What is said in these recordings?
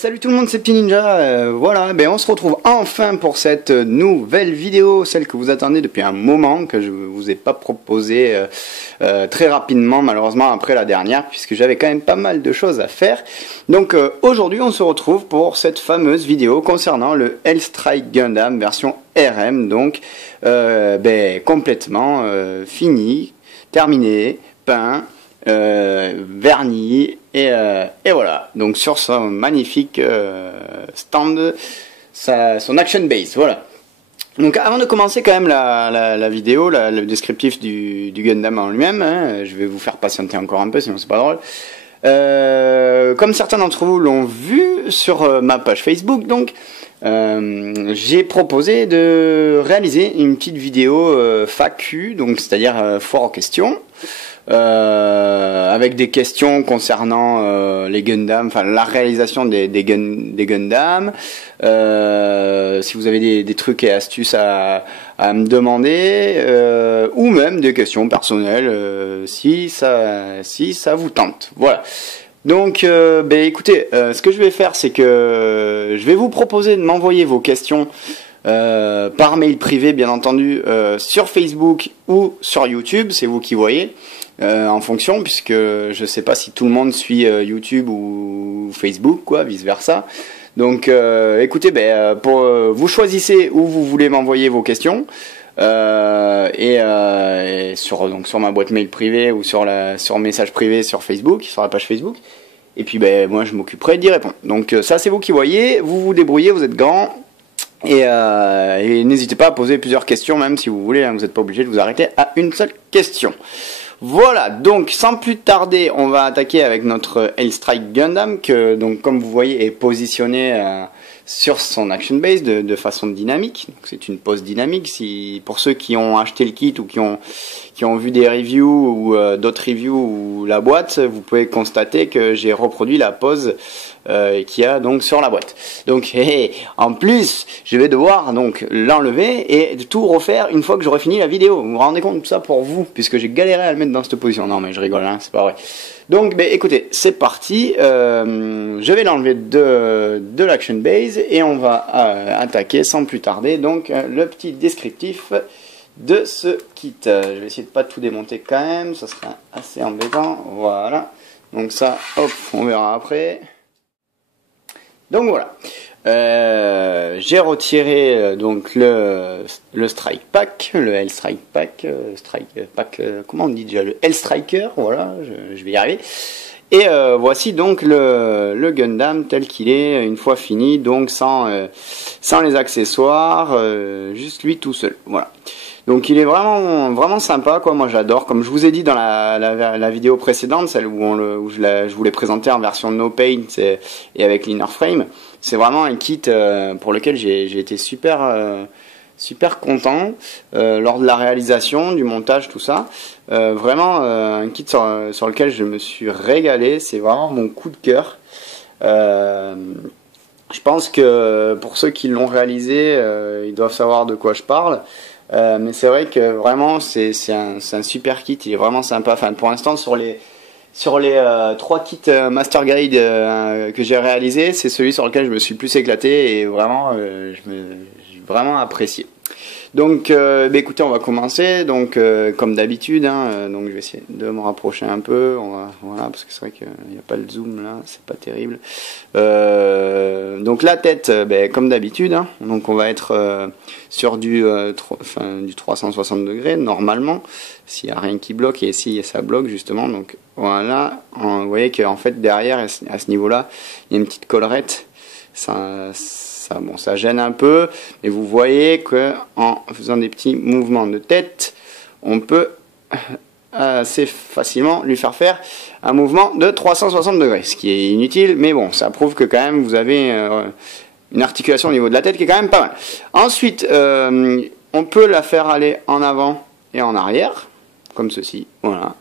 Salut tout le monde, c'est Petit Ninja. Voilà, on se retrouve enfin pour cette nouvelle vidéo, celle que vous attendez depuis un moment, que je vous ai pas proposé très rapidement, malheureusement après la dernière, puisque j'avais quand même pas mal de choses à faire. Donc aujourd'hui, on se retrouve pour cette fameuse vidéo concernant le Hellstrike Gundam version RM, donc complètement fini, terminé, peint, vernis et voilà, donc sur son magnifique stand, son action base. Voilà, donc avant de commencer quand même la vidéo, le descriptif du Gundam en lui-même, hein, je vais vous faire patienter encore un peu sinon c'est pas drôle. Comme certains d'entre vous l'ont vu sur ma page Facebook, donc j'ai proposé de réaliser une petite vidéo FAQ, donc c'est-à-dire foire aux questions, avec des questions concernant les Gundam, enfin la réalisation des Gundam, si vous avez des trucs et astuces à me demander, ou même des questions personnelles, si ça vous tente. Voilà. Donc, écoutez, ce que je vais faire, c'est que je vais vous proposer de m'envoyer vos questions par mail privé, bien entendu, sur Facebook ou sur YouTube, c'est vous qui voyez, en fonction, puisque je sais pas si tout le monde suit YouTube ou Facebook, quoi, vice versa. Donc, écoutez, vous choisissez où vous voulez m'envoyer vos questions. Sur ma boîte mail privée ou sur message privé sur Facebook, sur la page Facebook. Et puis moi je m'occuperai d'y répondre. Donc ça c'est vous qui voyez, vous vous débrouillez, vous êtes grand. Et n'hésitez pas à poser plusieurs questions même si vous voulez, hein, vous n'êtes pas obligé de vous arrêter à une seule question. Voilà, donc sans plus tarder, on va attaquer avec notre Hellstrike Gundam que, donc, comme vous voyez, est positionné sur son action base de façon dynamique. Donc c'est une pose dynamique. Pour ceux qui ont acheté le kit ou qui ont vu des reviews ou d'autres reviews ou la boîte, vous pouvez constater que j'ai reproduit la pose qu'il y a donc sur la boîte. Donc en plus, je vais devoir donc l'enlever et tout refaire une fois que j'aurai fini la vidéo. Vous vous rendez compte de tout ça pour vous, puisque j'ai galéré à le mettre dans cette position. Non mais je rigole, hein, c'est pas vrai. Donc écoutez, c'est parti. Je vais l'enlever de l'action base et on va attaquer sans plus tarder donc le petit descriptif de ce kit. Je vais essayer de pas tout démonter quand même, ça sera assez embêtant. Voilà. Donc ça, hop, on verra après. Donc voilà, j'ai retiré donc le Strike Pack, le Hellstrike Pack, comment on dit déjà, le Hellstriker, voilà, je vais y arriver. Et voici donc le Gundam tel qu'il est une fois fini, donc sans les accessoires, juste lui tout seul, voilà. Donc il est vraiment sympa, quoi. Moi j'adore, comme je vous ai dit dans la vidéo précédente, celle où je vous l'ai présenté en version no paint et avec l'inner frame. C'est vraiment un kit pour lequel j'ai été super content lors de la réalisation, du montage, tout ça. Vraiment un kit sur lequel je me suis régalé. C'est vraiment mon coup de cœur. Je pense que pour ceux qui l'ont réalisé, ils doivent savoir de quoi je parle. Mais c'est vrai que vraiment c'est un super kit, il est vraiment sympa. Enfin pour l'instant sur les 3 kits Master Guide que j'ai réalisé, c'est celui sur lequel je me suis le plus éclaté et vraiment j'ai vraiment apprécié. Donc écoutez, on va commencer donc comme d'habitude, hein, donc je vais essayer de me rapprocher un peu, voilà, parce que c'est vrai qu'il n'y a pas le zoom là, c'est pas terrible. Donc la tête, comme d'habitude, hein, donc on va être sur du 360 degrés normalement, s'il n'y a rien qui bloque, et ici ça bloque justement, donc voilà, vous voyez qu'en fait derrière à ce niveau là il y a une petite collerette, ça gêne un peu, mais vous voyez que en faisant des petits mouvements de tête, on peut assez facilement lui faire un mouvement de 360 degrés, ce qui est inutile, mais bon, ça prouve que quand même vous avez une articulation au niveau de la tête qui est quand même pas mal. Ensuite, on peut la faire aller en avant et en arrière, comme ceci, voilà.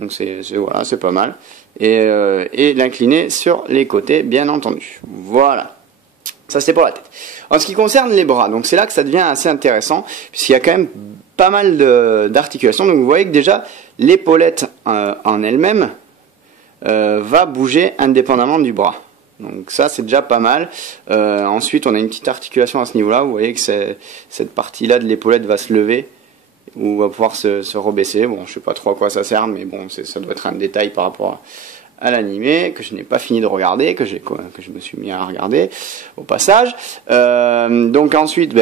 Donc voilà, c'est pas mal. Et l'incliner sur les côtés, bien entendu. Voilà. Ça c'est pour la tête. En ce qui concerne les bras, donc c'est là que ça devient assez intéressant, puisqu'il y a quand même pas mal d'articulations. Donc vous voyez que déjà l'épaulette en elle-même va bouger indépendamment du bras. Donc ça c'est déjà pas mal. Ensuite on a une petite articulation à ce niveau là, vous voyez que cette partie là de l'épaulette va se lever ou va pouvoir se rebaisser. Bon je sais pas trop à quoi ça sert, mais bon ça doit être un détail par rapport à l'animé que je n'ai pas fini de regarder, que je me suis mis à regarder au passage. Donc ensuite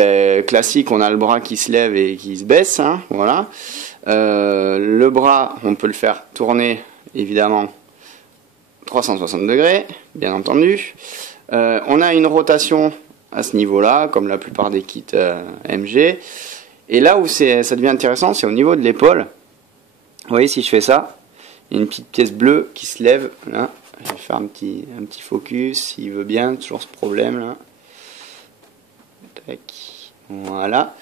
classique, on a le bras qui se lève et qui se baisse, hein, voilà. Le bras on peut le faire tourner évidemment 360 degrés, bien entendu. On a une rotation à ce niveau-là, comme la plupart des kits MG. Et là où ça devient intéressant, c'est au niveau de l'épaule. Vous voyez, si je fais ça, il y a une petite pièce bleue qui se lève. Là, je vais faire un petit focus, s'il veut bien, toujours ce problème là. Tac. Voilà.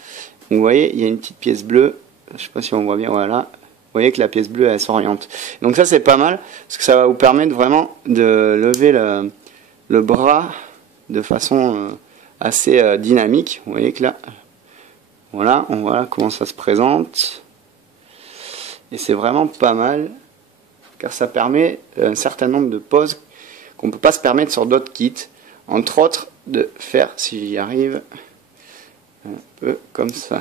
Vous voyez, il y a une petite pièce bleue. Je ne sais pas si on voit bien, voilà. Vous voyez que la pièce bleue elle s'oriente. Donc ça c'est pas mal parce que ça va vous permettre vraiment de lever le bras de façon assez dynamique. Vous voyez que là, voilà, on voit là comment ça se présente. Et c'est vraiment pas mal car ça permet un certain nombre de poses qu'on ne peut pas se permettre sur d'autres kits. Entre autres de faire, si j'y arrive, un peu comme ça.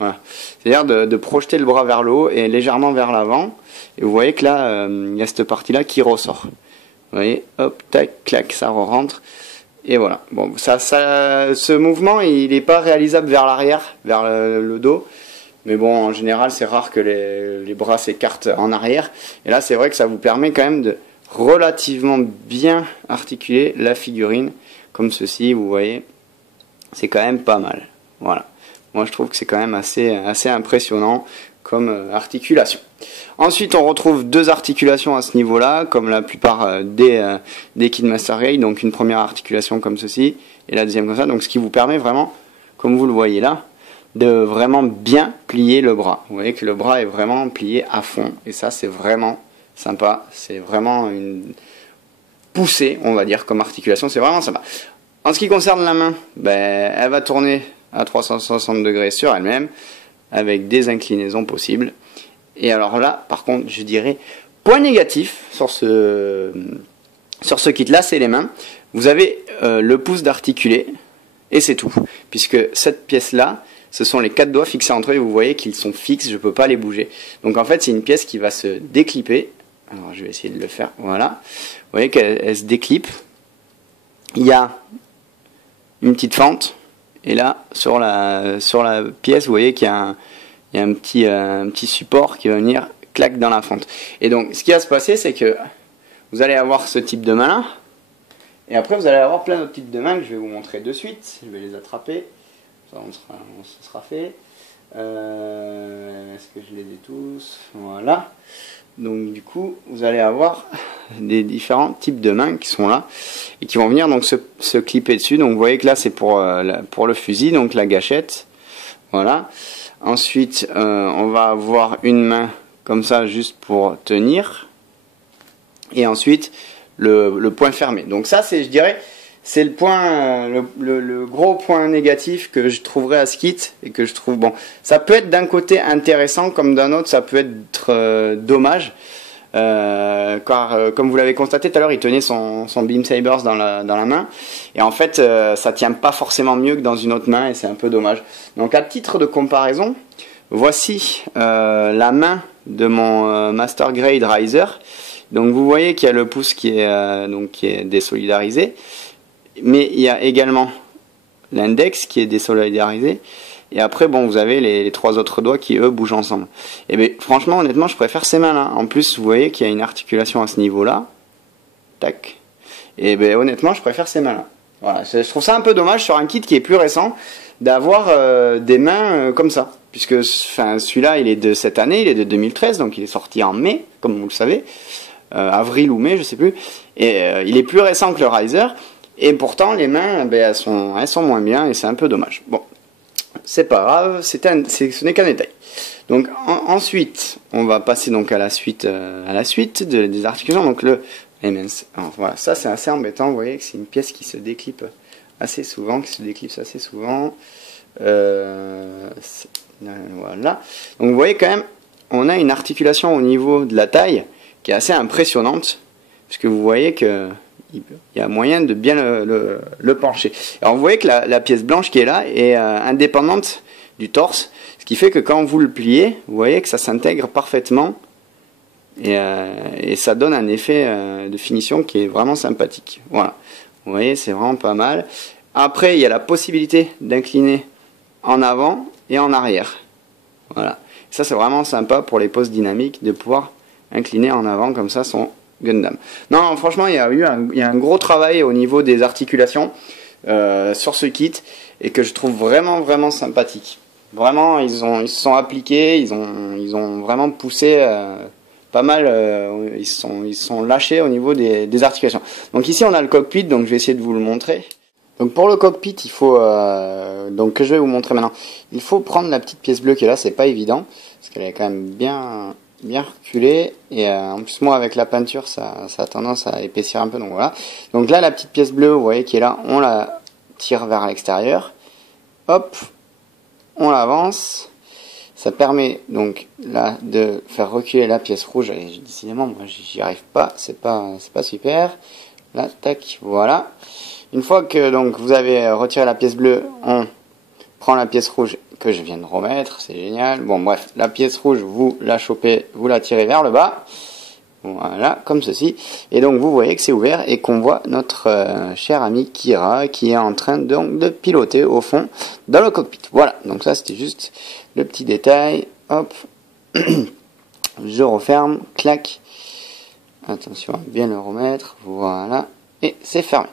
Voilà. C'est-à-dire de projeter le bras vers le haut et légèrement vers l'avant. Et vous voyez que là, il y a cette partie-là qui ressort. Vous voyez, hop, tac, clac, ça rentre. Et voilà. Bon, ce mouvement, il n'est pas réalisable vers l'arrière, vers le dos. Mais bon, en général, c'est rare que les bras s'écartent en arrière. Et là, c'est vrai que ça vous permet quand même de relativement bien articuler la figurine. Comme ceci, vous voyez. C'est quand même pas mal. Voilà. Moi, je trouve que c'est quand même assez impressionnant comme articulation. Ensuite, on retrouve deux articulations à ce niveau-là, comme la plupart des kits Master Grade. Donc, une première articulation comme ceci, et la deuxième comme ça. Donc, ce qui vous permet vraiment, comme vous le voyez là, de vraiment bien plier le bras. Vous voyez que le bras est vraiment plié à fond. Et ça, c'est vraiment sympa. C'est vraiment une poussée, on va dire, comme articulation. C'est vraiment sympa. En ce qui concerne la main, elle va tourner à 360 degrés sur elle-même, avec des inclinaisons possibles. Et alors là, par contre, je dirais, point négatif sur ce kit-là, c'est les mains. Vous avez le pouce d'articuler, et c'est tout. Puisque cette pièce-là, ce sont les 4 doigts fixés entre eux, et vous voyez qu'ils sont fixes, je ne peux pas les bouger. Donc en fait, c'est une pièce qui va se déclipper. Alors je vais essayer de le faire, voilà. Vous voyez qu'elle se déclipe. Il y a une petite fente. Et là, sur la pièce, vous voyez qu'il y a un petit support qui va venir clac dans la fente. Et donc, ce qui va se passer, c'est que vous allez avoir ce type de main là. Et après, vous allez avoir plein d'autres types de mains que je vais vous montrer de suite. Je vais les attraper. Ça, on sera fait. Est-ce que je les ai tous? Voilà. Donc du coup, vous allez avoir des différents types de mains qui sont là et qui vont venir donc se clipper dessus. Donc vous voyez que là c'est pour le fusil, donc la gâchette. Voilà. Ensuite, on va avoir une main comme ça juste pour tenir. Et ensuite, le point fermé. Donc ça, je dirais, c'est le point, le gros point négatif que je trouverais à ce kit et que je trouve bon. Ça peut être d'un côté intéressant comme d'un autre, ça peut être dommage. Car comme vous l'avez constaté tout à l'heure, il tenait son Beam Sabers dans la main et en fait ça tient pas forcément mieux que dans une autre main et c'est un peu dommage. Donc à titre de comparaison, voici la main de mon Master Grade Riser. Donc vous voyez qu'il y a le pouce qui est désolidarisé, mais il y a également l'index qui est désolidarisé. Et après, bon, vous avez les 3 autres doigts qui, eux, bougent ensemble. Et bien, franchement, honnêtement, je préfère ces mains-là. En plus, vous voyez qu'il y a une articulation à ce niveau-là. Tac. Et bien, honnêtement, je préfère ces mains-là. Voilà. Je trouve ça un peu dommage sur un kit qui est plus récent d'avoir des mains comme ça. Puisque celui-là, il est de cette année, il est de 2013, donc il est sorti en mai, comme vous le savez. Avril ou mai, je sais plus. Et il est plus récent que le Riser. Et pourtant, les mains, elles sont moins bien et c'est un peu dommage. Bon. C'est pas grave, ce n'est qu'un détail. Donc ensuite, on va passer donc à la suite des articulations. Donc le MNC. Alors, voilà, ça c'est assez embêtant. Vous voyez que c'est une pièce qui se déclipe assez souvent, voilà. Donc vous voyez quand même, on a une articulation au niveau de la taille qui est assez impressionnante, puisque vous voyez que il y a moyen de bien le pencher. Alors vous voyez que la pièce blanche qui est là est indépendante du torse, ce qui fait que quand vous le pliez, vous voyez que ça s'intègre parfaitement et ça donne un effet de finition qui est vraiment sympathique. Voilà, vous voyez, c'est vraiment pas mal. Après, il y a la possibilité d'incliner en avant et en arrière. Voilà, ça c'est vraiment sympa pour les poses dynamiques de pouvoir incliner en avant comme ça son Gundam. Non, franchement, il y a un gros travail au niveau des articulations sur ce kit et que je trouve vraiment sympathique. Vraiment, ils se sont appliqués, ils ont vraiment poussé pas mal, ils se sont lâchés au niveau des articulations. Donc ici, on a le cockpit, donc je vais essayer de vous le montrer. Donc pour le cockpit, il faut donc que je vais vous montrer maintenant. Il faut prendre la petite pièce bleue qui est là, c'est pas évident parce qu'elle est quand même bien reculée et en plus moi avec la peinture ça a tendance à épaissir un peu, donc voilà. Donc là la petite pièce bleue, vous voyez qui est là, on la tire vers l'extérieur, hop, on l'avance, ça permet donc là de faire reculer la pièce rouge. Et décidément moi j'y arrive pas, c'est pas super. Là tac, voilà. Une fois que donc vous avez retiré la pièce bleue, on prend la pièce rouge que je viens de remettre, c'est génial. Bon bref, la pièce rouge, vous la chopez, vous la tirez vers le bas, voilà, comme ceci. Et donc vous voyez que c'est ouvert et qu'on voit notre cher ami Kira qui est en train donc de piloter au fond dans le cockpit. Voilà, donc ça c'était juste le petit détail. Hop, je referme, clac. Attention à bien le remettre, voilà, et c'est fermé.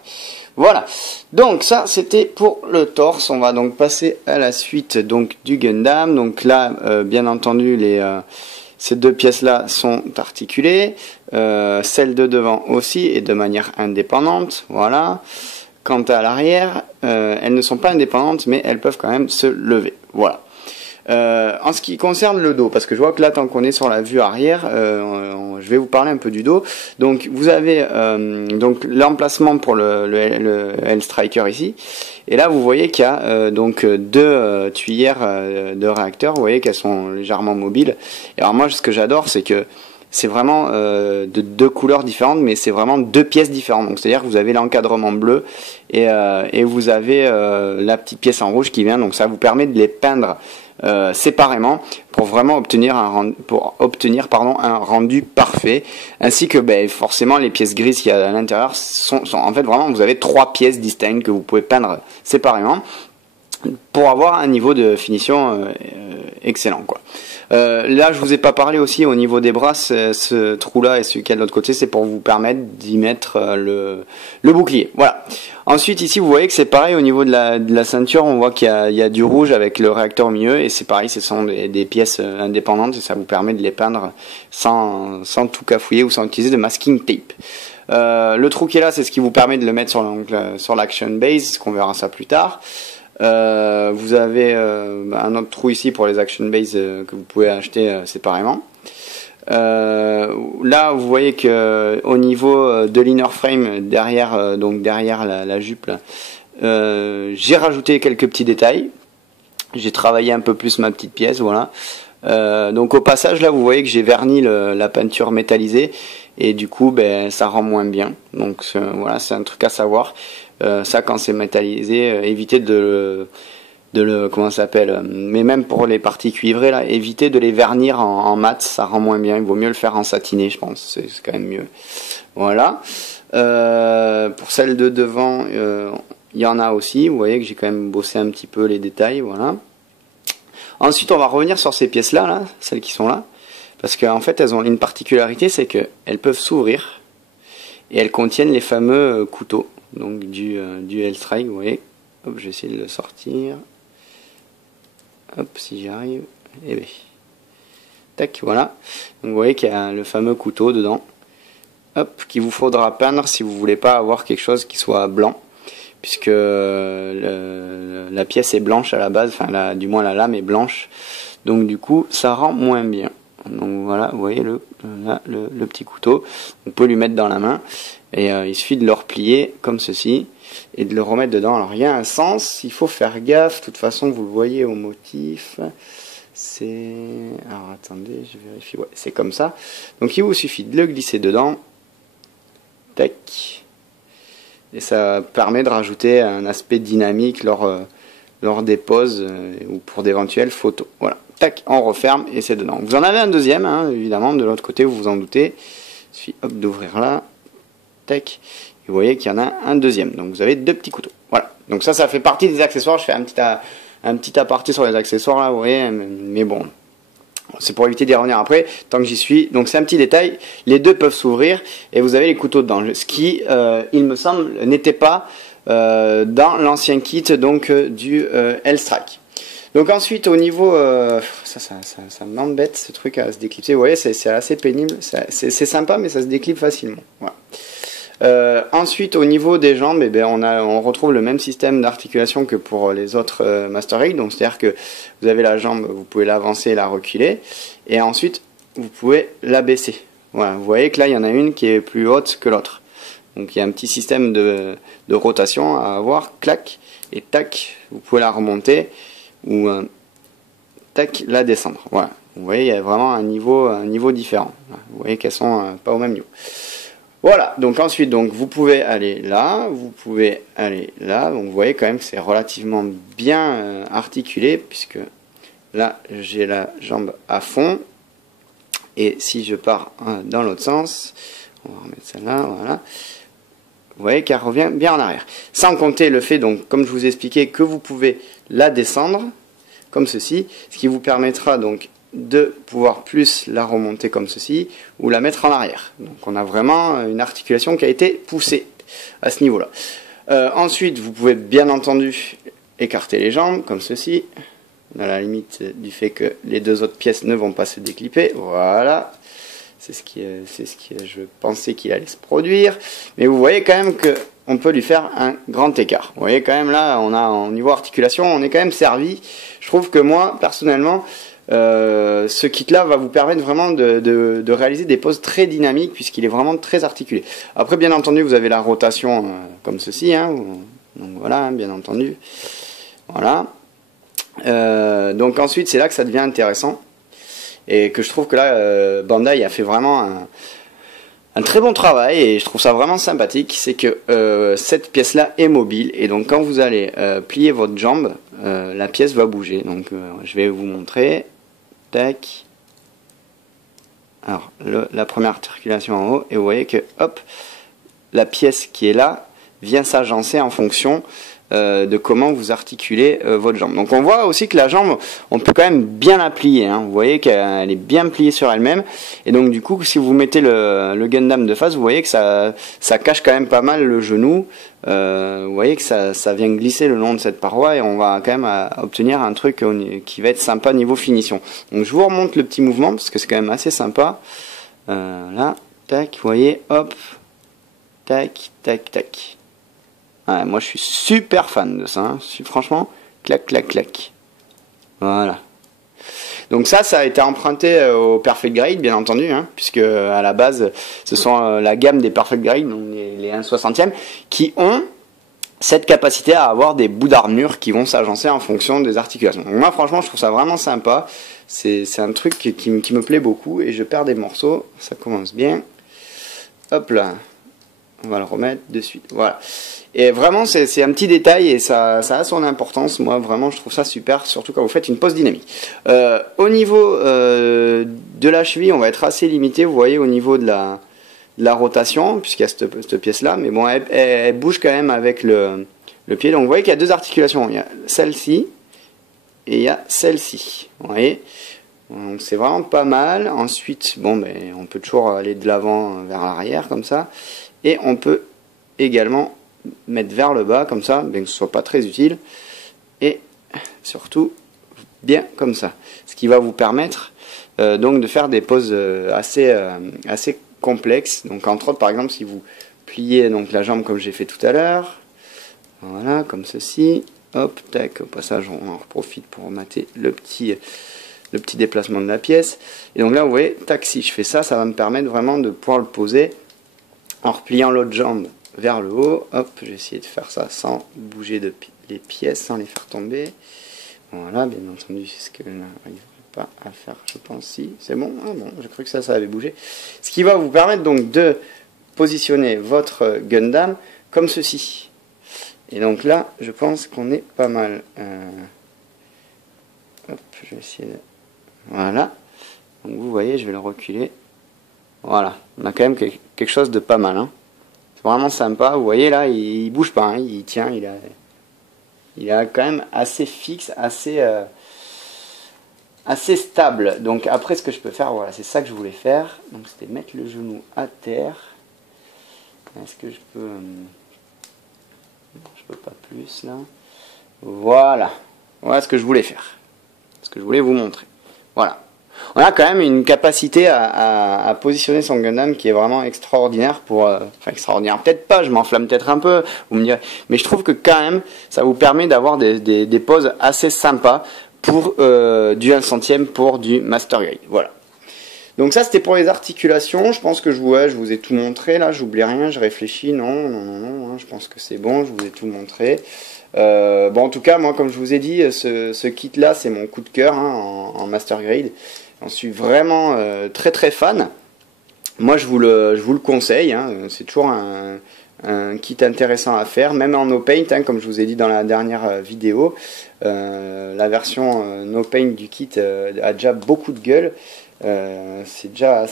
Voilà, donc ça c'était pour le torse. On va donc passer à la suite donc du Gundam. Donc là, bien entendu, ces deux pièces là sont articulées, celle de devant aussi et de manière indépendante. Voilà. Quant à l'arrière, elles ne sont pas indépendantes, mais elles peuvent quand même se lever. Voilà. En ce qui concerne le dos, parce que je vois que là, tant qu'on est sur la vue arrière, je vais vous parler un peu du dos. Donc, vous avez donc l'emplacement pour le L-Striker ici. Et là, vous voyez qu'il y a donc deux tuyères de réacteurs. Vous voyez qu'elles sont légèrement mobiles. Et alors moi, ce que j'adore, c'est que c'est vraiment de deux couleurs différentes, mais c'est vraiment deux pièces différentes. Donc c'est-à-dire que vous avez l'encadrement bleu et vous avez la petite pièce en rouge qui vient. Donc ça vous permet de les peindre séparément pour vraiment obtenir un rendu parfait, ainsi que forcément les pièces grises qu'il y a à l'intérieur sont en fait vraiment, vous avez trois pièces distinctes que vous pouvez peindre séparément pour avoir un niveau de finition excellent, quoi. Là je vous ai pas parlé aussi au niveau des bras, ce trou là et celui qui est de l'autre côté, c'est pour vous permettre d'y mettre le bouclier. Voilà. Ensuite ici vous voyez que c'est pareil au niveau de la ceinture, on voit qu'il y a du rouge avec le réacteur au milieu, et c'est pareil, ce sont des pièces indépendantes et ça vous permet de les peindre sans tout cafouiller ou sans utiliser de masking tape. Le trou qui est là, c'est ce qui vous permet de le mettre sur l'action base, ce qu'on verra ça plus tard. Vous avez un autre trou ici pour les action base que vous pouvez acheter séparément. Là vous voyez que au niveau de l'inner frame derrière derrière la jupe là, j'ai rajouté quelques petits détails, j'ai travaillé un peu plus ma petite pièce, voilà. Donc au passage là vous voyez que j'ai verni la peinture métallisée et du coup ça rend moins bien, donc voilà, c'est un truc à savoir. Ça quand c'est métallisé, évitez de le comment ça s'appelle, mais même pour les parties cuivrées là, évitez de les vernir en mat, ça rend moins bien, il vaut mieux le faire en satiné, je pense, c'est quand même mieux. Voilà. Pour celle de devant, il y en a aussi, vous voyez que j'ai quand même bossé un petit peu les détails, voilà. Ensuite on va revenir sur ces pièces là, celles qui sont là, parce qu'en fait elles ont une particularité, c'est qu'elles peuvent s'ouvrir et elles contiennent les fameux couteaux, donc du L-Strike, vous voyez. Hop, je vais essayer de le sortir. Hop, si j'y arrive. Et bien. Tac, voilà. Donc vous voyez qu'il y a le fameux couteau dedans. Hop, qu'il vous faudra peindre si vous voulez pas avoir quelque chose qui soit blanc, puisque la pièce est blanche à la base, enfin du moins la lame est blanche. Donc du coup, ça rend moins bien. Donc voilà, vous voyez le petit couteau. On peut lui mettre dans la main et il suffit de le replier comme ceci et de le remettre dedans. Alors il y a un sens, il faut faire gaffe. De toute façon, vous le voyez au motif. C'est, alors attendez, je vérifie. Ouais, c'est comme ça. Donc il vous suffit de le glisser dedans. Tac. et ça permet de rajouter un aspect dynamique lors des pauses ou pour d'éventuelles photos. Voilà, tac, on referme et c'est dedans. Vous en avez un deuxième, hein, évidemment, de l'autre côté, vous vous en doutez. Il suffit hop d'ouvrir là, tac, et vous voyez qu'il y en a un deuxième. Donc vous avez deux petits couteaux. Voilà, donc ça fait partie des accessoires. Je fais un petit aparté sur les accessoires là, vous voyez, mais bon. C'est pour éviter d'y revenir après, tant que j'y suis. Donc c'est un petit détail, les deux peuvent s'ouvrir et vous avez les couteaux dedans. Ce qui, il me semble, n'était pas dans l'ancien kit donc du L-Strike. Donc ensuite au niveau, ça m'embête ce truc à se déclipser. Vous voyez, c'est assez pénible, c'est sympa mais ça se déclipe facilement. Voilà. Ensuite au niveau des jambes, on retrouve le même système d'articulation que pour les autres Master Rig. Donc c'est à dire que vous avez la jambe, vous pouvez l'avancer et la reculer, et ensuite vous pouvez la baisser. Voilà, vous voyez que là il y en a une qui est plus haute que l'autre. Donc il y a un petit système de rotation à avoir, clac et tac, vous pouvez la remonter ou tac la descendre. Voilà, vous voyez il y a vraiment un niveau différent. Vous voyez qu'elles sont pas au même niveau. Voilà, donc ensuite vous pouvez aller là, vous pouvez aller là, donc vous voyez quand même que c'est relativement bien articulé, puisque là j'ai la jambe à fond, et si je pars dans l'autre sens, on va remettre celle-là, voilà, vous voyez qu'elle revient bien en arrière. Sans compter le fait, donc comme je vous ai expliqué, que vous pouvez la descendre, comme ceci, ce qui vous permettra donc de pouvoir plus la remonter comme ceci ou la mettre en arrière. Donc on a vraiment une articulation qui a été poussée à ce niveau là. Ensuite vous pouvez bien entendu écarter les jambes comme ceci, dans la limite du fait que les deux autres pièces ne vont pas se déclipper. Voilà, c'est ce qui je pensais qu'il allait se produire, mais vous voyez quand même que on peut lui faire un grand écart. Vous voyez quand même là, on a au niveau articulation, on est quand même servi. Je trouve que moi personnellement, ce kit là va vous permettre vraiment de réaliser des poses très dynamiques, puisqu'il est vraiment très articulé. Après bien entendu vous avez la rotation comme ceci, hein, donc voilà, hein, bien entendu, voilà. Donc ensuite c'est là que ça devient intéressant, et que je trouve que là Bandai a fait vraiment un très bon travail, et je trouve ça vraiment sympathique. C'est que cette pièce là est mobile, et donc quand vous allez plier votre jambe, la pièce va bouger. Donc je vais vous montrer. Tac. Alors la première articulation en haut, et vous voyez que hop, la pièce qui est là vient s'agencer en fonction de comment vous articulez votre jambe. Donc on voit aussi que la jambe, on peut quand même bien la plier, hein. Vous voyez qu'elle est bien pliée sur elle-même, et donc du coup si vous mettez le Gundam de face, vous voyez que ça cache quand même pas mal le genou. Vous voyez que ça vient glisser le long de cette paroi, et on va quand même obtenir un truc qui va être sympa niveau finition. Donc je vous remonte le petit mouvement parce que c'est quand même assez sympa. Là, tac, vous voyez, hop, tac, tac, tac. Ouais, moi je suis super fan de ça, hein. Franchement, clac, clac, clac. Voilà. Donc ça a été emprunté au Perfect Grade, bien entendu, hein, puisque à la base, ce sont la gamme des Perfect Grade, donc les 1/60e, qui ont cette capacité à avoir des bouts d'armure qui vont s'agencer en fonction des articulations. Donc moi franchement je trouve ça vraiment sympa, c'est un truc qui me plaît beaucoup, et je perds des morceaux, ça commence bien. Hop là, on va le remettre de suite, voilà. Et vraiment c'est un petit détail, et ça a son importance. Moi vraiment je trouve ça super, surtout quand vous faites une pose dynamique. Au niveau de la cheville, on va être assez limité, vous voyez, au niveau de la rotation, puisqu'il y a cette pièce là, mais bon elle bouge quand même avec le pied. Donc vous voyez qu'il y a deux articulations, il y a celle-ci et il y a celle-ci, vous voyez, donc c'est vraiment pas mal. Ensuite bon on peut toujours aller de l'avant vers l'arrière comme ça, et on peut également mettre vers le bas comme ça, bien que ce soit pas très utile, et surtout bien comme ça, ce qui va vous permettre donc de faire des poses assez complexes. Donc entre autres, par exemple, si vous pliez donc la jambe comme j'ai fait tout à l'heure, voilà, comme ceci, hop, tac, au passage on en profite pour mater le petit déplacement de la pièce, et donc là vous voyez, tac, si je fais ça, ça va me permettre vraiment de pouvoir le poser en repliant l'autre jambe vers le haut. Hop, j'ai essayé de faire ça sans bouger les pièces, sans les faire tomber. Voilà, bien entendu, c'est ce que je n'arriverai pas à faire, je pense. Si, c'est bon. Ah bon, j'ai cru que ça avait bougé. Ce qui va vous permettre donc de positionner votre Gundam comme ceci. Et donc là, je pense qu'on est pas mal. Hop, je vais essayer de... Voilà. Donc vous voyez, je vais le reculer. Voilà, on a quand même quelque chose de pas mal. Hein. C'est vraiment sympa. Vous voyez là, il bouge pas, hein. Il tient, il est quand même assez fixe, assez stable. Donc après, ce que je peux faire, voilà, c'est ça que je voulais faire. Donc c'était mettre le genou à terre. Est-ce que je peux... Je peux pas plus là. Voilà. Voilà ce que je voulais faire. Ce que je voulais vous montrer. Voilà. On a quand même une capacité à positionner son Gundam qui est vraiment extraordinaire pour... enfin, extraordinaire, peut-être pas, je m'enflamme peut-être un peu, vous me direz. Mais je trouve que quand même, ça vous permet d'avoir des poses assez sympas pour du 1/100 pour du Master Grade. Voilà. Donc ça, c'était pour les articulations. Je pense que je vous ai tout montré. Là, j'oublie rien, je réfléchis. Non, hein, je pense que c'est bon, je vous ai tout montré. Bon, en tout cas, moi, comme je vous ai dit, ce kit-là, c'est mon coup de cœur hein, en Master Grade. J'en suis vraiment très très fan. Moi, je vous le conseille. Hein. C'est toujours un kit intéressant à faire, même en no paint, hein, comme je vous ai dit dans la dernière vidéo. La version no paint du kit a déjà beaucoup de gueule. C'est déjà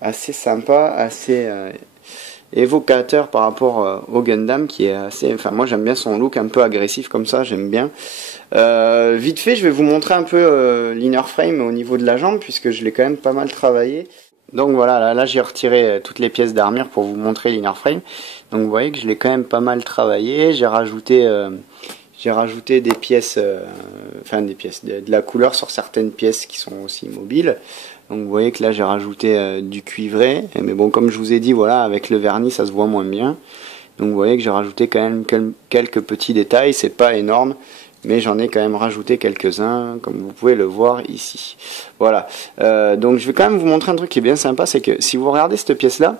assez sympa, assez évocateur par rapport au Gundam qui est assez... Enfin, moi j'aime bien son look un peu agressif comme ça, j'aime bien. Vite fait, je vais vous montrer un peu l'inner frame au niveau de la jambe puisque je l'ai quand même pas mal travaillé. Donc voilà, là j'ai retiré toutes les pièces d'armure pour vous montrer l'inner frame. Donc vous voyez que je l'ai quand même pas mal travaillé. J'ai rajouté des pièces, de la couleur sur certaines pièces qui sont aussi mobiles. Donc vous voyez que là j'ai rajouté du cuivré, mais bon comme je vous ai dit voilà avec le vernis ça se voit moins bien. Donc vous voyez que j'ai rajouté quand même quelques petits détails, c'est pas énorme, mais j'en ai quand même rajouté quelques-uns comme vous pouvez le voir ici. Voilà, donc je vais quand même vous montrer un truc qui est bien sympa, c'est que si vous regardez cette pièce là,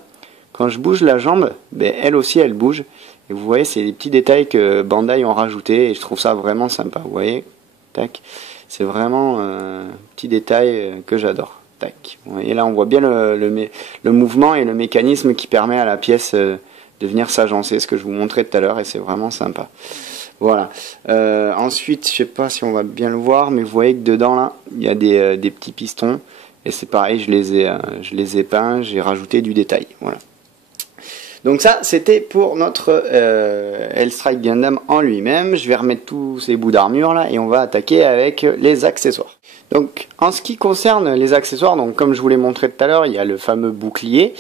quand je bouge la jambe, ben, elle aussi elle bouge. Et vous voyez c'est des petits détails que Bandai ont rajouté et je trouve ça vraiment sympa. Vous voyez, tac, c'est vraiment un petit détail que j'adore. Tac. Et là on voit bien le mouvement et le mécanisme qui permet à la pièce de venir s'agencer, ce que je vous montrais tout à l'heure et c'est vraiment sympa. Voilà. Ensuite, je sais pas si on va bien le voir, mais vous voyez que dedans là, il y a des petits pistons et c'est pareil, je les ai peints, j'ai rajouté du détail. Voilà. Donc ça, c'était pour notre Hellstrike Gundam en lui-même. Je vais remettre tous ces bouts d'armure là et on va attaquer avec les accessoires. Donc en ce qui concerne les accessoires, donc comme je vous l'ai montré tout à l'heure, il y a le fameux bouclier.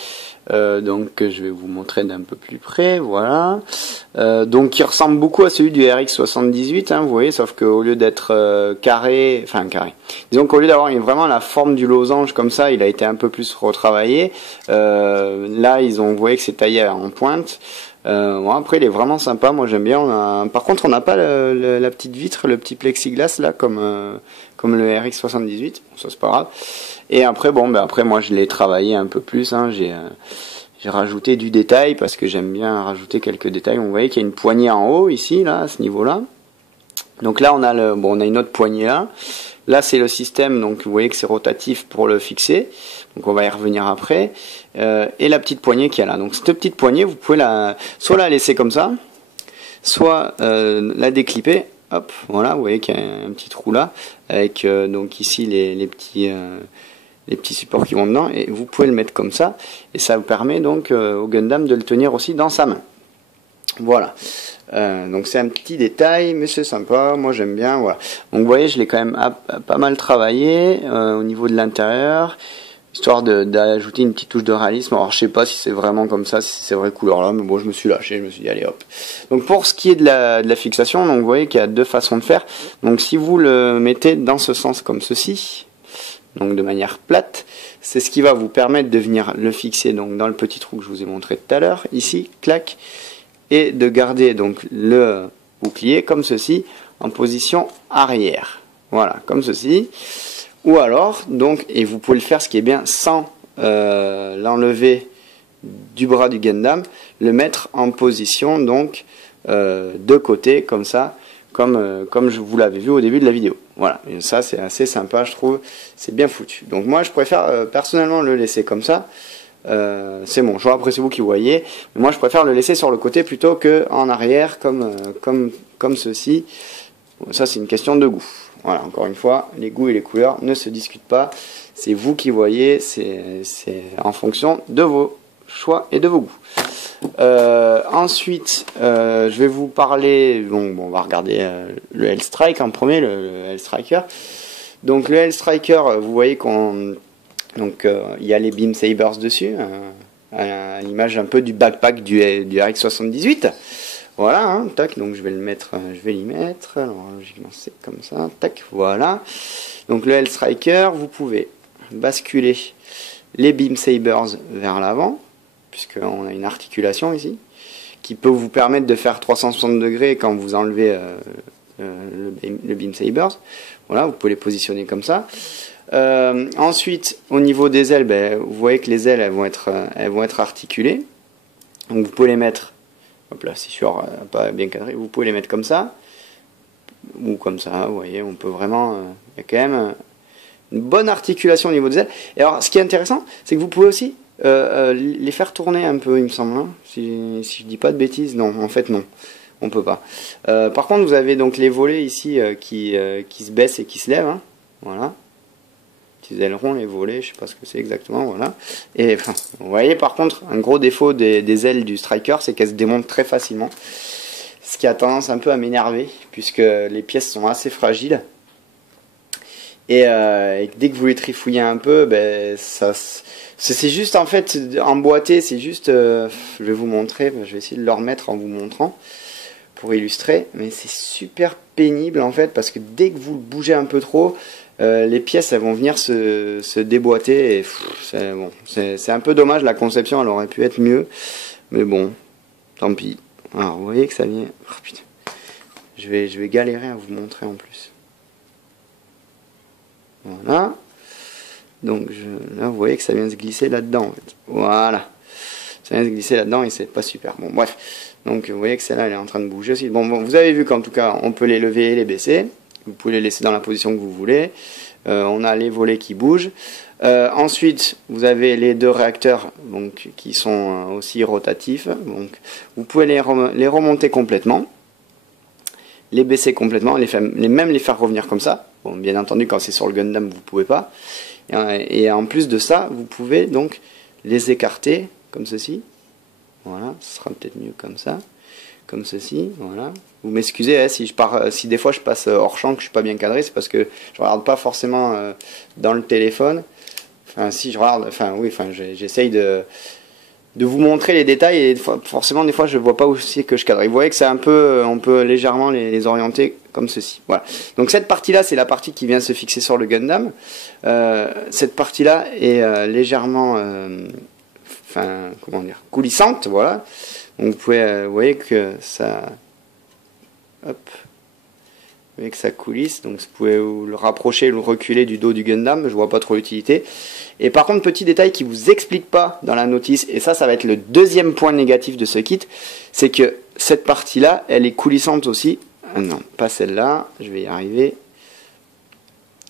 Donc je vais vous montrer d'un peu plus près, voilà. Donc qui ressemble beaucoup à celui du RX78, hein, vous voyez, sauf qu'au lieu d'être carré, disons qu'au lieu d'avoir vraiment la forme du losange comme ça, il a été un peu plus retravaillé. Là, vous voyez que c'est taillé en pointe. Bon, après, il est vraiment sympa, moi j'aime bien. Par contre, on n'a pas la petite vitre, le petit plexiglas là, comme le RX78. Bon, ça c'est pas grave. Et après, bon, après moi je l'ai travaillé un peu plus. Hein, j'ai rajouté du détail parce que j'aime bien rajouter quelques détails. Vous voyez qu'il y a une poignée en haut ici, là, à ce niveau-là. Donc là, on a une autre poignée là. Là, c'est le système, donc vous voyez que c'est rotatif pour le fixer. Donc on va y revenir après. Et la petite poignée qui est là. Donc cette petite poignée, vous pouvez soit la laisser comme ça, soit la déclipper. Hop, voilà, vous voyez qu'il y a un petit trou là, avec donc ici les petits supports qui vont dedans. Et vous pouvez le mettre comme ça. Et ça vous permet donc au Gundam de le tenir aussi dans sa main. Voilà. Donc c'est un petit détail, mais c'est sympa, moi j'aime bien, voilà. Donc vous voyez, je l'ai quand même pas mal travaillé au niveau de l'intérieur, histoire d'ajouter une petite touche de réalisme. Alors je sais pas si c'est vraiment comme ça, si c'est ces vraies couleurs là, mais bon, je me suis lâché, je me suis dit allez hop. Donc pour ce qui est de la fixation, donc vous voyez qu'il y a deux façons de faire. Donc si vous le mettez dans ce sens comme ceci, donc de manière plate, c'est ce qui va vous permettre de venir le fixer donc dans le petit trou que je vous ai montré tout à l'heure, ici, clac, et de garder donc le bouclier comme ceci en position arrière. Voilà, comme ceci. Ou alors, donc, et vous pouvez le faire, ce qui est bien, sans l'enlever du bras du Gundam, le mettre en position donc de côté comme ça, comme je vous l'avais vu au début de la vidéo. Voilà, et ça c'est assez sympa, je trouve, c'est bien foutu. Donc moi je préfère personnellement le laisser comme ça. c'est mon choix, après c'est vous qui voyez. Mais moi je préfère le laisser sur le côté plutôt que en arrière comme ceci. Ça c'est une question de goût. Voilà, encore une fois, les goûts et les couleurs ne se discutent pas. C'est vous qui voyez, c'est en fonction de vos choix et de vos goûts. Ensuite, je vais vous parler, bon, on va regarder le Hellstrike en premier, le Hellstriker. Donc le Hellstriker, vous voyez qu'on, donc il y a les Beam Sabers dessus, à l'image un peu du backpack du RX78. Voilà, hein, tac, donc je vais le mettre, je vais l'y mettre, alors logiquement c'est comme ça, tac, voilà. Donc le Hellstriker, vous pouvez basculer les Beam Sabers vers l'avant, puisqu'on a une articulation ici, qui peut vous permettre de faire 360 degrés quand vous enlevez le Beam Sabers. Voilà, vous pouvez les positionner comme ça. Ensuite, au niveau des ailes, ben, vous voyez que les ailes, elles vont être articulées. Donc vous pouvez les mettre, hop là, c'est sûr, pas bien cadré, vous pouvez les mettre comme ça, ou comme ça, vous voyez, on peut vraiment, il y a quand même une bonne articulation au niveau des ailes. Et alors, ce qui est intéressant, c'est que vous pouvez aussi les faire tourner un peu, il me semble, hein. Si je dis pas de bêtises, non, en fait non, on peut pas. Par contre, vous avez donc les volets ici qui se baissent et qui se lèvent, hein. Voilà. Petits ailerons, les volets, je sais pas ce que c'est exactement, voilà. Et enfin, vous voyez, par contre, un gros défaut des ailes du Striker, c'est qu'elles se démontent très facilement. Ce qui a tendance un peu à m'énerver, puisque les pièces sont assez fragiles. Et dès que vous les trifouillez un peu, ben c'est juste en fait emboîté, c'est juste, je vais vous montrer, je vais essayer de le remettre en vous montrant pour illustrer, mais c'est super pénible en fait, parce que dès que vous le bougez un peu trop, les pièces elles vont venir se déboîter, et c'est un peu dommage, la conception elle aurait pu être mieux, mais bon, tant pis. Alors vous voyez que ça vient, oh, putain. Je vais galérer à vous montrer en plus. Voilà. Donc là vous voyez que ça vient se glisser là-dedans en fait. Voilà. Ça vient se glisser là-dedans et c'est pas super. Bon bref. Donc vous voyez que celle-là elle est en train de bouger aussi. Bon, vous avez vu qu'en tout cas on peut les lever et les baisser. Vous pouvez les laisser dans la position que vous voulez. On a les volets qui bougent. Ensuite vous avez les deux réacteurs donc, qui sont aussi rotatifs. Donc vous pouvez les remonter complètement. Les baisser complètement, même les faire revenir comme ça. Bon, bien entendu, quand c'est sur le Gundam, vous pouvez pas. Et en plus de ça, vous pouvez donc les écarter comme ceci. Voilà, ce sera peut-être mieux comme ça, comme ceci. Voilà. Vous m'excusez hein, si des fois je passe hors champ, que je suis pas bien cadré, c'est parce que je regarde pas forcément dans le téléphone. Enfin, si je regarde, enfin oui, enfin j'essaye de vous montrer les détails et forcément des fois je vois pas aussi que je cadre. Vous voyez que c'est un peu, on peut légèrement les orienter comme ceci. Voilà. Donc cette partie là c'est la partie qui vient se fixer sur le Gundam. Cette partie là est légèrement, enfin comment dire, coulissante. Voilà. Donc vous pouvez, vous voyez que ça, hop, vous voyez que ça coulisse. Donc vous pouvez le rapprocher ou le reculer du dos du Gundam. Je vois pas trop l'utilité. Et par contre, petit détail qui vous explique pas dans la notice, et ça va être le deuxième point négatif de ce kit, c'est que cette partie-là, elle est coulissante aussi. Ah non, pas celle-là, je vais y arriver.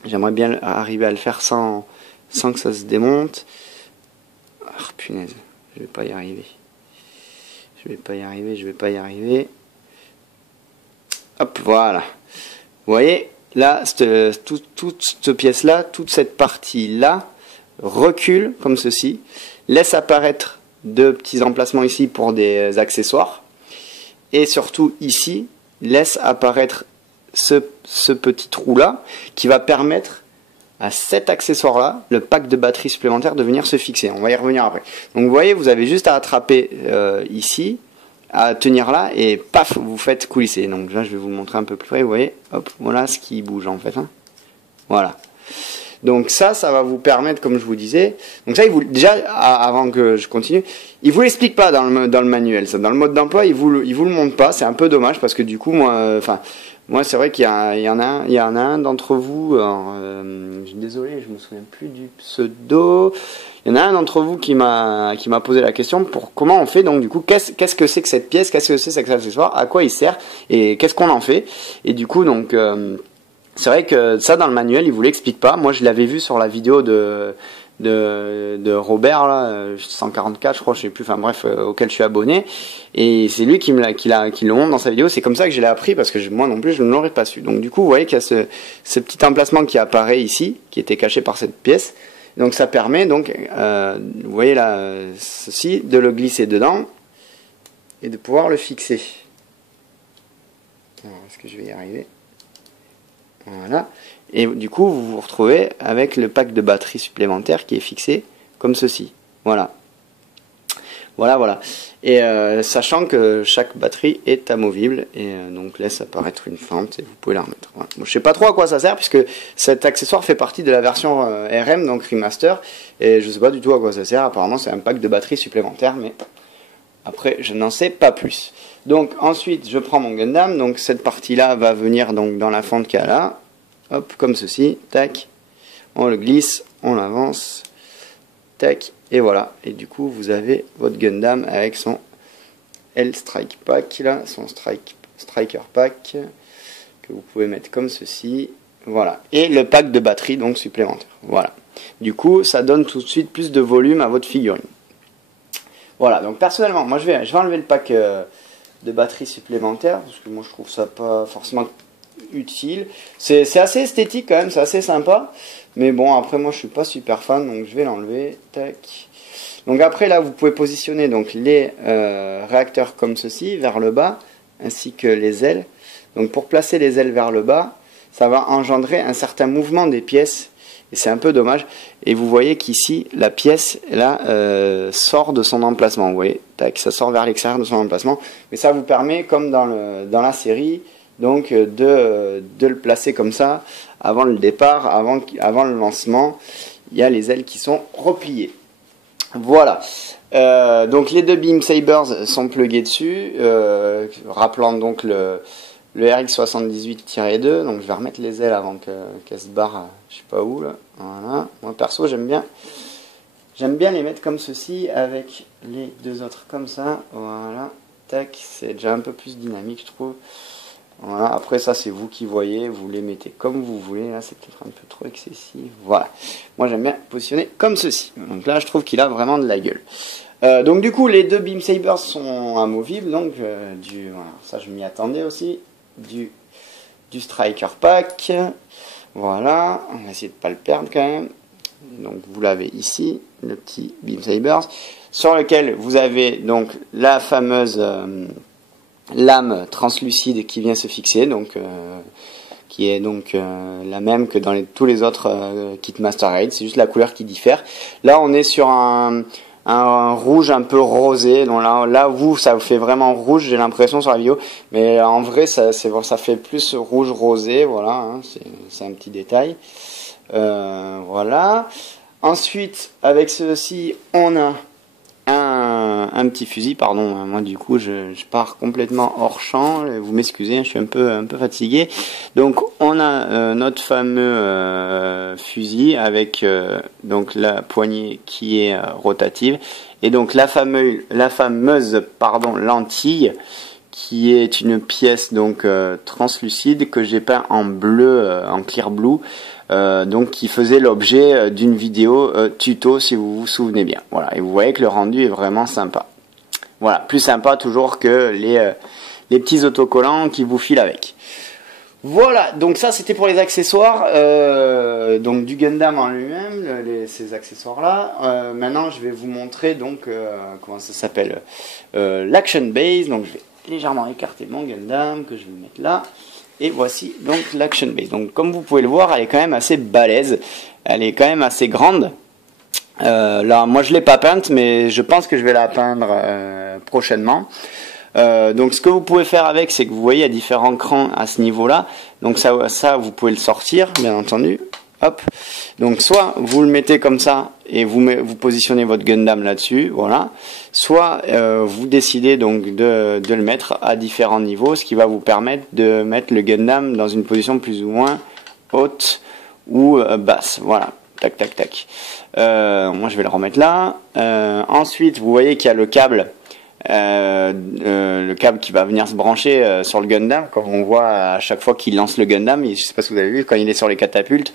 J'aimerais bien arriver à le faire sans que ça se démonte. Ah, punaise, je vais pas y arriver. Je vais pas y arriver. Hop, voilà. Vous voyez, là, toute cette pièce-là, toute cette partie-là, recule comme ceci, laisse apparaître deux petits emplacements ici pour des accessoires, et surtout ici, laisse apparaître ce petit trou-là, qui va permettre à cet accessoire-là, le pack de batterie supplémentaire, de venir se fixer. On va y revenir après. Donc vous voyez, vous avez juste à attraper ici, à tenir là, et paf, vous faites coulisser. Donc là, je vais vous le montrer un peu plus près. Vous voyez, hop, voilà ce qui bouge en fait. Hein. Voilà. Donc ça va vous permettre, comme je vous disais. Donc ça, déjà, avant que je continue, il vous l'explique pas dans le manuel. Ça, dans le mode d'emploi, il vous le montre pas. C'est un peu dommage parce que du coup, moi, c'est vrai qu'il y en a un d'entre vous. Alors, je suis désolé, je me souviens plus du pseudo. Il y en a un d'entre vous qui m'a posé la question pour comment on fait. Donc du coup, qu'est-ce que c'est que cette pièce, qu'est-ce que c'est cet accessoire, à quoi il sert et qu'est-ce qu'on en fait. Et du coup, donc c'est vrai que ça dans le manuel il vous l'explique pas. Moi je l'avais vu sur la vidéo de de Robert là, 144 je crois, je sais plus, enfin bref, auquel je suis abonné, et c'est lui qui le montre dans sa vidéo. C'est comme ça que je l'ai appris, parce que moi non plus je ne l'aurais pas su. Donc du coup vous voyez qu'il y a ce petit emplacement qui apparaît ici, qui était caché par cette pièce. Donc ça permet donc, vous voyez là, ceci, de le glisser dedans et de pouvoir le fixer. Alors, est-ce que je vais y arriver? Voilà. Et du coup, vous vous retrouvez avec le pack de batterie supplémentaire qui est fixé comme ceci. Voilà. Voilà. Et sachant que chaque batterie est amovible, et donc laisse apparaître une fente et vous pouvez la remettre. Voilà. Bon, je sais pas trop à quoi ça sert, puisque cet accessoire fait partie de la version RM, donc remaster, et je sais pas du tout à quoi ça sert. Apparemment, c'est un pack de batterie supplémentaire, mais après, je n'en sais pas plus. Donc ensuite, je prends mon Gundam. Donc cette partie-là va venir donc dans la fente qu'il y a là. Hop, comme ceci, tac, on le glisse, on l'avance, tac, et voilà. Et du coup, vous avez votre Gundam avec son L-Strike Pack, là, son Striker Pack, que vous pouvez mettre comme ceci, voilà. Et le pack de batterie, donc, supplémentaire, voilà. Du coup, ça donne tout de suite plus de volume à votre figurine. Voilà, donc personnellement, moi je vais enlever le pack de batterie supplémentaire, parce que moi je trouve ça pas forcément utile. C'est assez esthétique quand même, c'est assez sympa, mais bon, après moi je suis pas super fan, donc je vais l'enlever, tac. Donc après là vous pouvez positionner donc les réacteurs comme ceci vers le bas, ainsi que les ailes. Donc pour placer les ailes vers le bas, ça va engendrer un certain mouvement des pièces, et c'est un peu dommage. Et vous voyez qu'ici la pièce là sort de son emplacement, vous voyez, tac, ça sort vers l'extérieur de son emplacement, mais ça vous permet, comme dans la série, donc de le placer comme ça avant le départ, avant le lancement. Il y a les ailes qui sont repliées. Voilà. Donc les deux Beam Sabers sont plugués dessus, rappelant donc le RX78-2. Donc je vais remettre les ailes avant qu'elles se barrent, je sais pas où là. Voilà. Moi perso j'aime bien les mettre comme ceci, avec les deux autres comme ça. Voilà. Tac, c'est déjà un peu plus dynamique je trouve. Voilà, après ça c'est vous qui voyez, vous les mettez comme vous voulez, là c'est peut-être un peu trop excessif, voilà. Moi j'aime bien positionner comme ceci, donc là je trouve qu'il a vraiment de la gueule. Donc du coup les deux Beam Sabers sont amovibles, donc voilà, ça je m'y attendais aussi, du Striker Pack, voilà, on va essayer de pas le perdre quand même. Donc vous l'avez ici, le petit Beam Sabers, sur lequel vous avez donc la fameuse... lame translucide qui vient se fixer, donc qui est donc la même que dans tous les autres kits Master Raid, c'est juste la couleur qui diffère. Là on est sur un rouge un peu rosé, donc là vous ça vous fait vraiment rouge, j'ai l'impression sur la vidéo, mais en vrai ça fait plus rouge rosé, voilà, hein, c'est un petit détail. Voilà. Ensuite avec ceci on a un petit fusil, pardon, moi du coup je pars complètement hors champ, vous m'excusez, je suis un peu fatigué. Donc on a notre fameux fusil avec donc la poignée qui est rotative, et donc la fameuse lentille qui est une pièce donc translucide que j'ai peint en bleu, en clear blue. Donc qui faisait l'objet d'une vidéo tuto, si vous vous souvenez bien. Voilà, et vous voyez que le rendu est vraiment sympa. Voilà, plus sympa toujours que les petits autocollants qui vous filent avec. Voilà, donc ça c'était pour les accessoires, donc du Gundam en lui-même, ces accessoires là. Maintenant je vais vous montrer donc comment ça s'appelle, l'Action Base. Donc je vais légèrement écarter mon Gundam, que je vais mettre là. Et voici donc l'Action Base. Donc comme vous pouvez le voir, elle est quand même assez balèze. Elle est quand même assez grande. Là, moi je l'ai pas peinte, mais je pense que je vais la peindre prochainement. Donc ce que vous pouvez faire avec, c'est que vous voyez il y a différents crans à ce niveau-là. Donc ça vous pouvez le sortir, bien entendu. Hop. Donc soit vous le mettez comme ça et vous positionnez votre Gundam là-dessus, voilà. Soit vous décidez donc de le mettre à différents niveaux, ce qui va vous permettre de mettre le Gundam dans une position plus ou moins haute ou basse, voilà. Tac tac tac. Moi je vais le remettre là. Ensuite vous voyez qu'il y a le câble le câble qui va venir se brancher sur le Gundam, comme on voit à chaque fois qu'il lance le Gundam. Je sais pas si vous avez vu, quand il est sur les catapultes,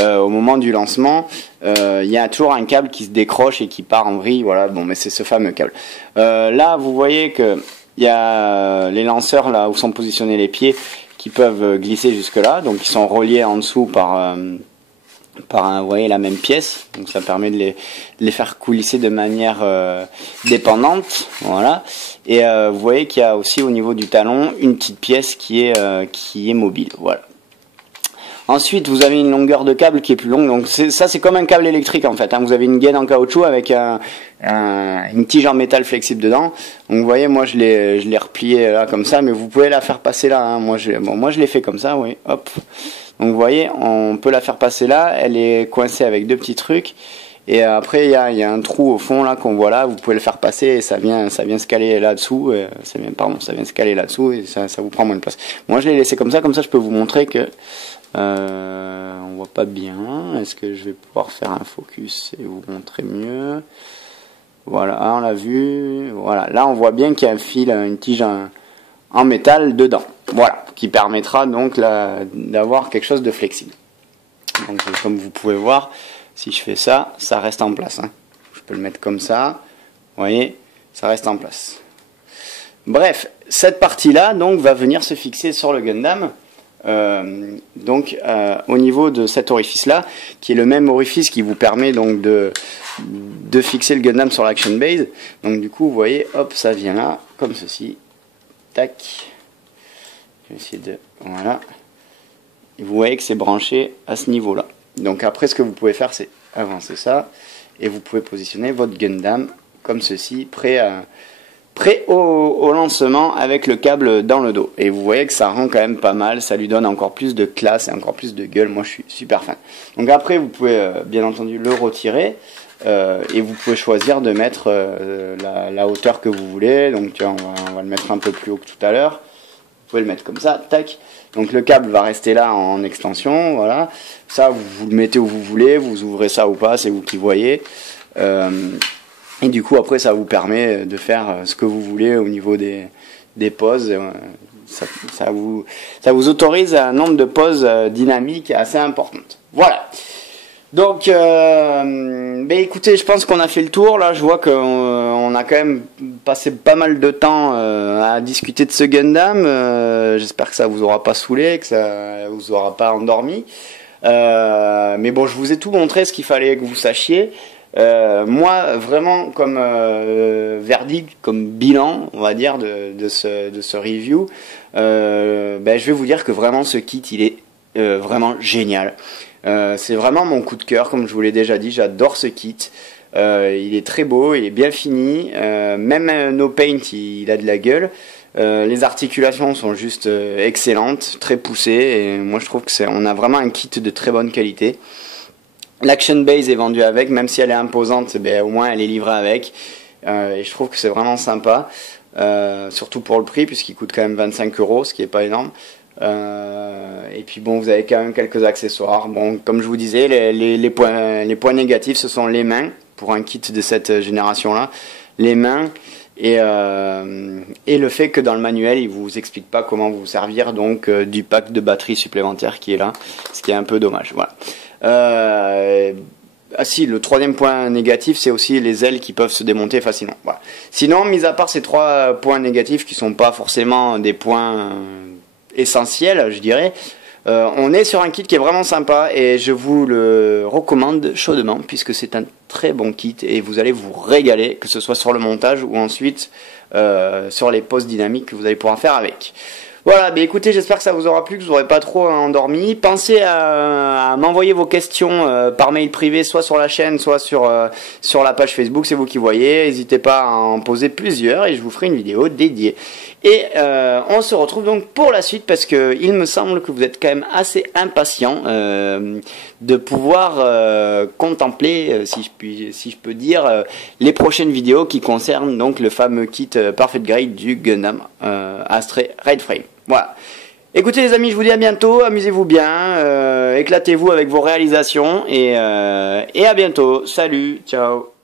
au moment du lancement, il y a toujours un câble qui se décroche et qui part en vrille. Voilà, bon, mais c'est ce fameux câble. Là, vous voyez que il y a les lanceurs là où sont positionnés les pieds qui peuvent glisser jusque là, donc ils sont reliés en dessous par vous voyez, la même pièce, donc ça permet de les faire coulisser de manière dépendante, voilà. Et vous voyez qu'il y a aussi au niveau du talon une petite pièce qui est mobile, voilà. Ensuite, vous avez une longueur de câble qui est plus longue, donc ça c'est comme un câble électrique en fait, hein. Vous avez une gaine en caoutchouc avec une tige en métal flexible dedans. Donc vous voyez, moi je l'ai replié là comme ça, mais vous pouvez la faire passer là, hein. Moi je l'ai fait comme ça, oui, hop. Donc vous voyez, on peut la faire passer là, elle est coincée avec deux petits trucs. Et après il y a un trou au fond là qu'on voit là, vous pouvez le faire passer et ça vient se caler là-dessous, ça vient se caler là-dessous et ça vous prend moins de place. Moi je l'ai laissé comme ça je peux vous montrer que on voit pas bien. Est-ce que je vais pouvoir faire un focus et vous montrer mieux? Voilà, on l'a vu. Voilà, là on voit bien qu'il y a un fil, une tige en métal dedans. Voilà, qui permettra donc d'avoir quelque chose de flexible. Donc comme vous pouvez voir, si je fais ça, ça reste en place, hein. Je peux le mettre comme ça. Vous voyez, ça reste en place. Bref, cette partie-là donc va venir se fixer sur le Gundam. Au niveau de cet orifice-là, qui est le même orifice qui vous permet donc de fixer le Gundam sur l'Action Base. Donc du coup, vous voyez, hop, ça vient là, comme ceci. Tac. Je vais essayer de... Voilà. Et vous voyez que c'est branché à ce niveau-là. Donc après, ce que vous pouvez faire, c'est avancer ça. Et vous pouvez positionner votre Gundam comme ceci, prêt au lancement avec le câble dans le dos. Et vous voyez que ça rend quand même pas mal. Ça lui donne encore plus de classe et encore plus de gueule. Moi, je suis super fan. Donc après, vous pouvez bien entendu le retirer. Et vous pouvez choisir de mettre la hauteur que vous voulez. Donc tiens, on va le mettre un peu plus haut que tout à l'heure. Vous pouvez le mettre comme ça, tac. Donc le câble va rester là en extension, voilà. Ça, vous le mettez où vous voulez, vous ouvrez ça ou pas, c'est vous qui voyez. Et du coup, après, ça vous permet de faire ce que vous voulez au niveau des poses. Ça vous autorise un nombre de poses dynamiques assez importantes. Voilà. Donc, écoutez, je pense qu'on a fait le tour. Là, je vois qu'on a quand même passé pas mal de temps à discuter de ce Gundam. J'espère que ça vous aura pas saoulé, que ça vous aura pas endormi. Mais bon, je vous ai tout montré ce qu'il fallait que vous sachiez. Moi, vraiment, comme verdict, comme bilan, on va dire, de ce review, je vais vous dire que vraiment ce kit, il est vraiment génial. C'est vraiment mon coup de cœur, comme je vous l'ai déjà dit, j'adore ce kit. Il est très beau, il est bien fini, même No Paint, il a de la gueule. Les articulations sont juste excellentes, très poussées, et moi je trouve que on a vraiment un kit de très bonne qualité. L'Action Base est vendue avec, même si elle est imposante, au moins elle est livrée avec. Et je trouve que c'est vraiment sympa, surtout pour le prix, puisqu'il coûte quand même 25 €, ce qui est pas énorme. Et puis bon, vous avez quand même quelques accessoires. Bon, comme je vous disais, les points négatifs, ce sont les mains, pour un kit de cette génération-là. Les mains et le fait que dans le manuel, il vous explique pas comment vous servir donc du pack de batterie supplémentaire qui est là, ce qui est un peu dommage. Voilà. Ah si, le troisième point négatif, c'est aussi les ailes qui peuvent se démonter facilement. Voilà. Sinon, mis à part ces trois points négatifs qui sont pas forcément des points essentiels, je dirais, on est sur un kit qui est vraiment sympa et je vous le recommande chaudement puisque c'est un très bon kit et vous allez vous régaler, que ce soit sur le montage ou ensuite sur les poses dynamiques que vous allez pouvoir faire avec. Voilà, écoutez, j'espère que ça vous aura plu, que vous n'aurez pas trop endormi. Pensez à m'envoyer vos questions par mail privé, soit sur la chaîne, soit sur la page Facebook, c'est vous qui voyez. N'hésitez pas à en poser plusieurs et je vous ferai une vidéo dédiée. Et on se retrouve donc pour la suite parce que il me semble que vous êtes quand même assez impatient de pouvoir contempler, si je peux dire, les prochaines vidéos qui concernent donc le fameux kit Perfect Grade du Gundam Astray Red Frame. Voilà. Écoutez les amis, je vous dis à bientôt, amusez-vous bien, éclatez-vous avec vos réalisations et à bientôt. Salut, ciao.